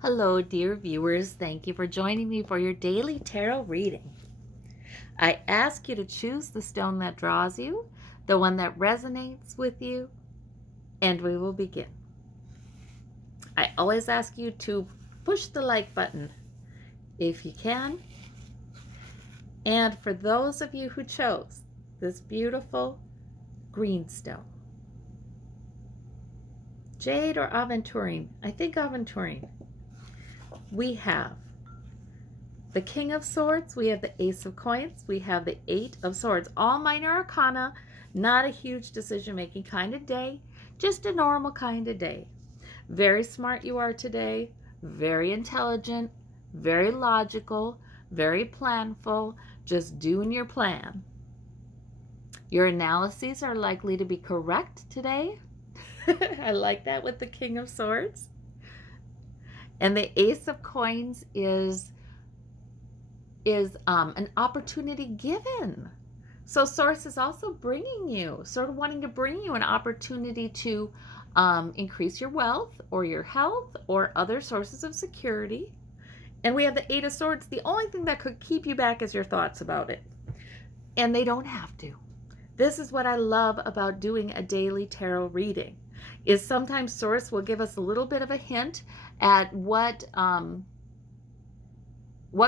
Hello, dear viewers. Thank you for joining me for your daily tarot reading. I ask you to choose the stone that draws you, the one that resonates with you, and we will begin. I always ask you to push the like button if you can. And for those of you who chose this beautiful green stone, jade or aventurine, I think aventurine, we have the King of Swords, we have the Ace of Coins, we have the Eight of Swords. All minor arcana, not a huge decision-making kind of day, just a normal kind of day. Very smart you are today, very intelligent, very logical, very planful, just doing your plan. Your analyses are likely to be correct today. I like that with the King of Swords. And the Ace of Coins is an opportunity given. So Source is also bringing you, sort of wanting to bring you an opportunity to increase your wealth or your health or other sources of security. And we have the Eight of Swords. The only thing that could keep you back is your thoughts about it. And they don't have to. This is what I love about doing a daily tarot reading, is sometimes Source will give us a little bit of a hint at what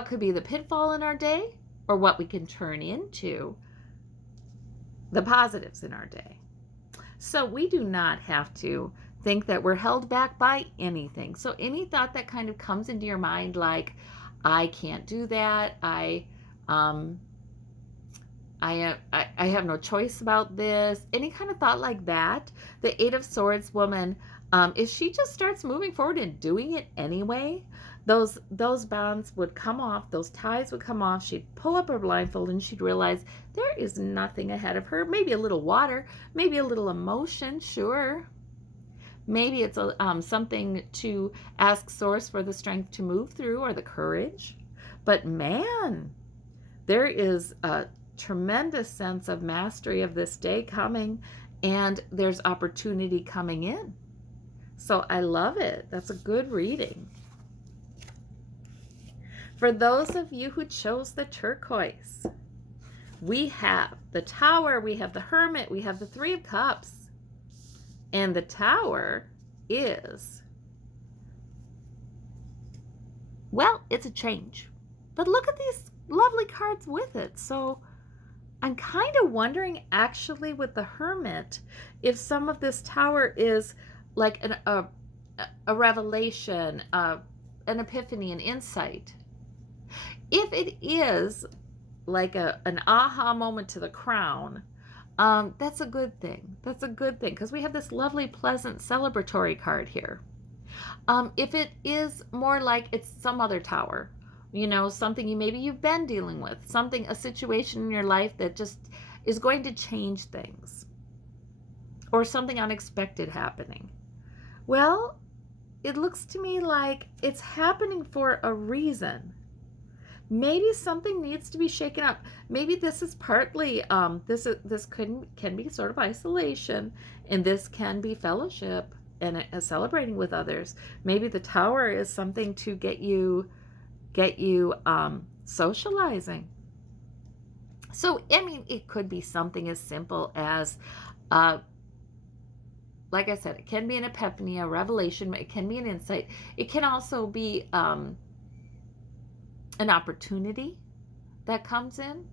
could be the pitfall in our day or what we can turn into the positives in our day. So we do not have to think that we're held back by anything. So any thought that kind of comes into your mind, like, I can't do that, I have no choice about this, any kind of thought like that, the Eight of Swords woman, if she just starts moving forward and doing it anyway, those bonds would come off, those ties would come off, she'd pull up her blindfold and she'd realize there is nothing ahead of her. Maybe a little water, maybe a little emotion, sure. Maybe it's something to ask Source for the strength to move through or the courage. But man, there is a tremendous sense of mastery of this day coming, and there's opportunity coming in. So I love it. That's a good reading. For those of you who chose the turquoise, we have the Tower, we have the Hermit, we have the Three of Cups. And the Tower is, well, it's a change. But look at these lovely cards with it. So I'm kind of wondering, actually, with the Hermit, if some of this Tower is like a revelation, an epiphany, an insight. If it is like an aha moment to the crown, that's a good thing. That's a good thing, because we have this lovely, pleasant, celebratory card here. If it is more like it's some other tower, you know, something you've been dealing with, a situation in your life that just is going to change things, or something unexpected happening. Well, it looks to me like it's happening for a reason. Maybe something needs to be shaken up. Maybe this is partly, this can be sort of isolation, and this can be fellowship and celebrating with others. Maybe the Tower is something to get you socializing. So, I mean, it could be something as simple as, like I said, it can be an epiphany, a revelation, it can be an insight. It can also be an opportunity that comes in.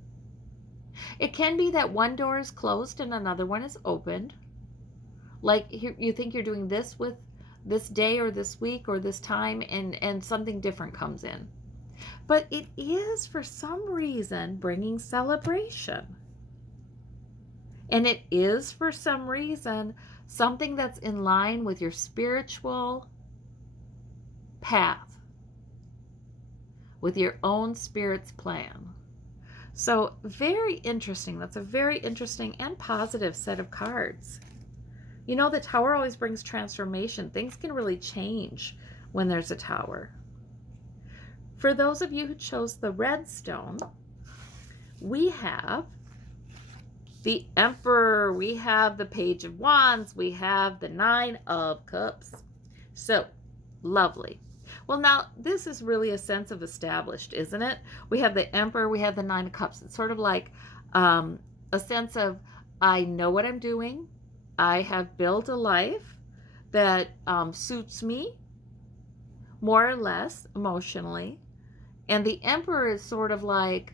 It can be that one door is closed and another one is opened. Like you think you're doing this with this day or this week or this time, and something different comes in. But it is, for some reason, bringing celebration. And it is, for some reason, something that's in line with your spiritual path, with your own spirit's plan. So very interesting. That's a very interesting and positive set of cards. You know, the Tower always brings transformation. Things can really change when there's a Tower. For those of you who chose the red stone, we have the Emperor, we have the Page of Wands, we have the Nine of Cups. So lovely. Well, now this is really a sense of established, isn't it? We have the Emperor, we have the Nine of Cups. It's sort of like a sense of, I know what I'm doing. I have built a life that suits me more or less emotionally. And the Emperor is sort of like,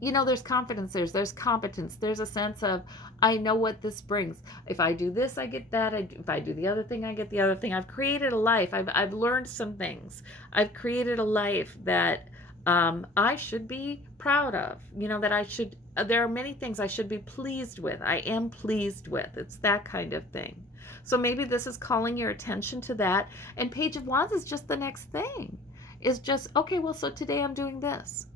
there's confidence, there's competence, there's a sense of, I know what this brings. If I do this, I get that. If I do the other thing, I get the other thing. I've created a life. I've learned some things. I've created a life that I should be proud of. That I should, there are many things I should be pleased with. I am pleased with. It's that kind of thing. So maybe this is calling your attention to that. And Page of Wands is just the next thing. Is just, okay, well, so today I'm doing this.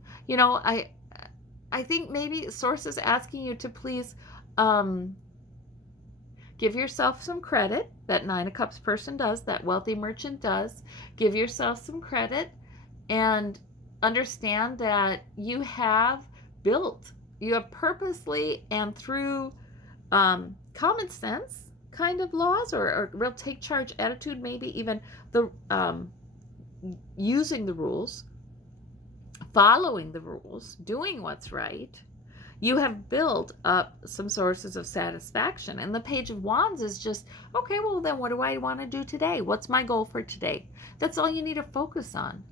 I think maybe Source is asking you to please give yourself some credit. That Nine of Cups person does, that wealthy merchant does. Give yourself some credit and understand that you have purposely and through common sense kind of laws or real take charge attitude, maybe even the using the rules, following the rules, doing what's right, you have built up some sources of satisfaction. And the Page of Wands is just, okay, well then what do I want to do today? What's my goal for today? That's all you need to focus on.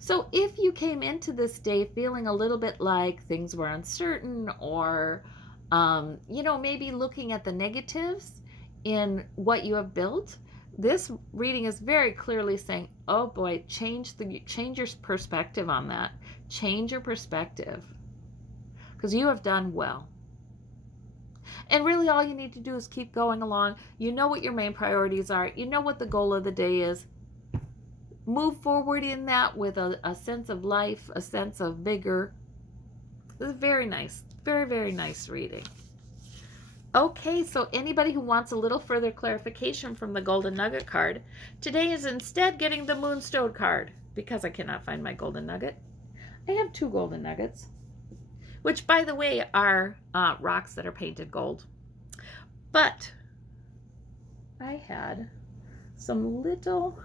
So if you came into this day feeling a little bit like things were uncertain or, maybe looking at the negatives in what you have built, this reading is very clearly saying, oh boy, change your perspective on that. Change your perspective, because you have done well. And really all you need to do is keep going along. You know what your main priorities are. You know what the goal of the day is. Move forward in that with a sense of life, a sense of vigor. This is very nice. Very, very nice reading. Okay, so anybody who wants a little further clarification from the Golden Nugget card, today is instead getting the Moonstone card, because I cannot find my Golden Nugget. I have 2 Golden Nuggets, which, by the way, are rocks that are painted gold. But I had some little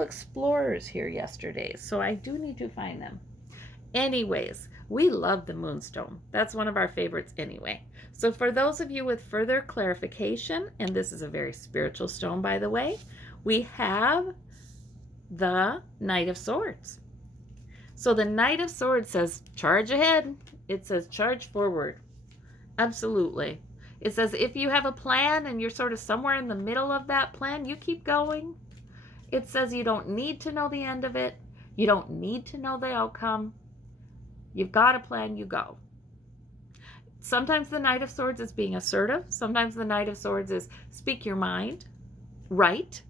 explorers here yesterday, so I do need to find them. Anyways, we love the Moonstone. That's one of our favorites anyway. So for those of you with further clarification, and this is a very spiritual stone, by the way, we have the Knight of Swords. So the Knight of Swords says, charge ahead. It says, charge forward. Absolutely. It says, if you have a plan and you're sort of somewhere in the middle of that plan, you keep going. It says you don't need to know the end of it. You don't need to know the outcome. You've got a plan, you go. Sometimes the Knight of Swords is being assertive. Sometimes the Knight of Swords is speak your mind. Right.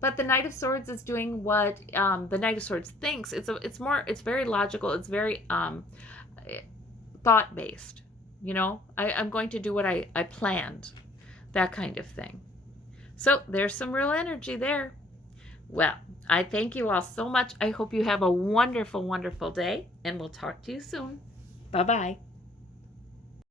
But the Knight of Swords is doing what the Knight of Swords thinks. It's very logical. It's very thought-based. I'm going to do what I planned. That kind of thing. So there's some real energy there. Well, I thank you all so much. I hope you have a wonderful, wonderful day, and we'll talk to you soon. Bye-bye.